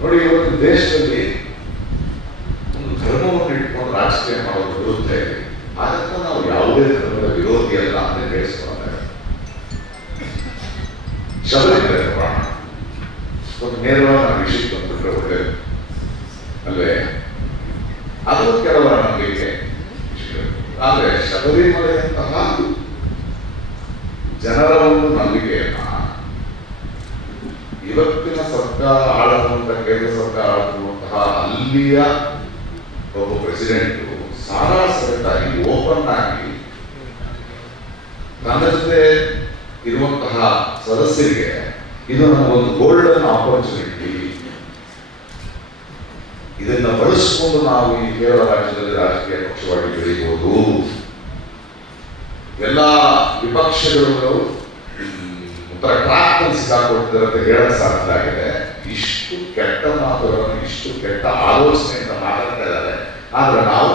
ನೋಡಿ, ಇವತ್ತು ದೇಶದಲ್ಲಿ ಒಂದು ಧರ್ಮವನ್ನು ಇಟ್ಕೊಂಡು ರಾಜಕೀಯ ಮಾಡೋದು ವಿರುದ್ಧ ಇದೆ. ಅದಕ್ಕೆ ನಾವು ಯಾವುದೇ ಧರ್ಮದ ವಿರೋಧಿ ಅಲ್ಲ ಅಂತ ಹೇಳಿಸ್ಕೊಂಡಾಗ ಶಬರಿಮಲೆ ಪುರಾಣ ಒಂದು ನೇರವಾಗಿ ನಾವು ವಿಷಯಕ್ಕೆ ಬಂದ್ಬಿಟ್ರೆ ಒಳ್ಳೆಯದು ಅಲ್ವೇ? ಅದು ಕೆಲವರ ನಂಬಿಕೆ. ಆದ್ರೆ ಶಬರಿಮಲೆಯಂತಹ ಜನರ ಒಂದು ನಂಬಿಕೆಯನ್ನ ಇವತ್ತಿನ ಸರ್ಕಾರ ಆಳುವಂತಹ ಕೇಂದ್ರ ಸರ್ಕಾರ ಆಳುವಂತಹ ಅಲ್ಲಿಯ ಒಬ್ಬ ಪ್ರೆಸಿಡೆಂಟ್ ಸಾರಾ ಸಹಿತಾಗಿ ಓಪನ್ ಆಗಿ ನನ್ನ ಜೊತೆ ಇರುವಂತಹ ಸದಸ್ಯರಿಗೆ ಇದು ನಮಗೊಂದು ಗೋಲ್ಡನ್ ಆಪರ್ಚುನಿಟಿ, ಇದನ್ನ ಬಳಸಿಕೊಂಡು ನಾವು ಈ ಕೇರಳ ರಾಜ್ಯದಲ್ಲಿ ರಾಜಕೀಯ ಪಕ್ಷವಾಗಿ ಬೆಳೆಯಬಹುದು, ಎಲ್ಲ ವಿಪಕ್ಷಗಳು ಟ್ರಾಕ್ ಸಿಕ್ಕಾಕೊಡ್ತಿದ್ದಾರೆ ಅಂತ ಹೇಳಕ್ ಸಾಧ್ಯ ಆಗಿದೆ. ಇಷ್ಟು ಕೆಟ್ಟ ಮಾತುಗಳನ್ನು, ಇಷ್ಟು ಕೆಟ್ಟ ಆಲೋಚನೆಯಿಂದ ಮಾತಾಡ್ತಾ ಇದ್ದಾರೆ. ಆದ್ರೆ ನಾವು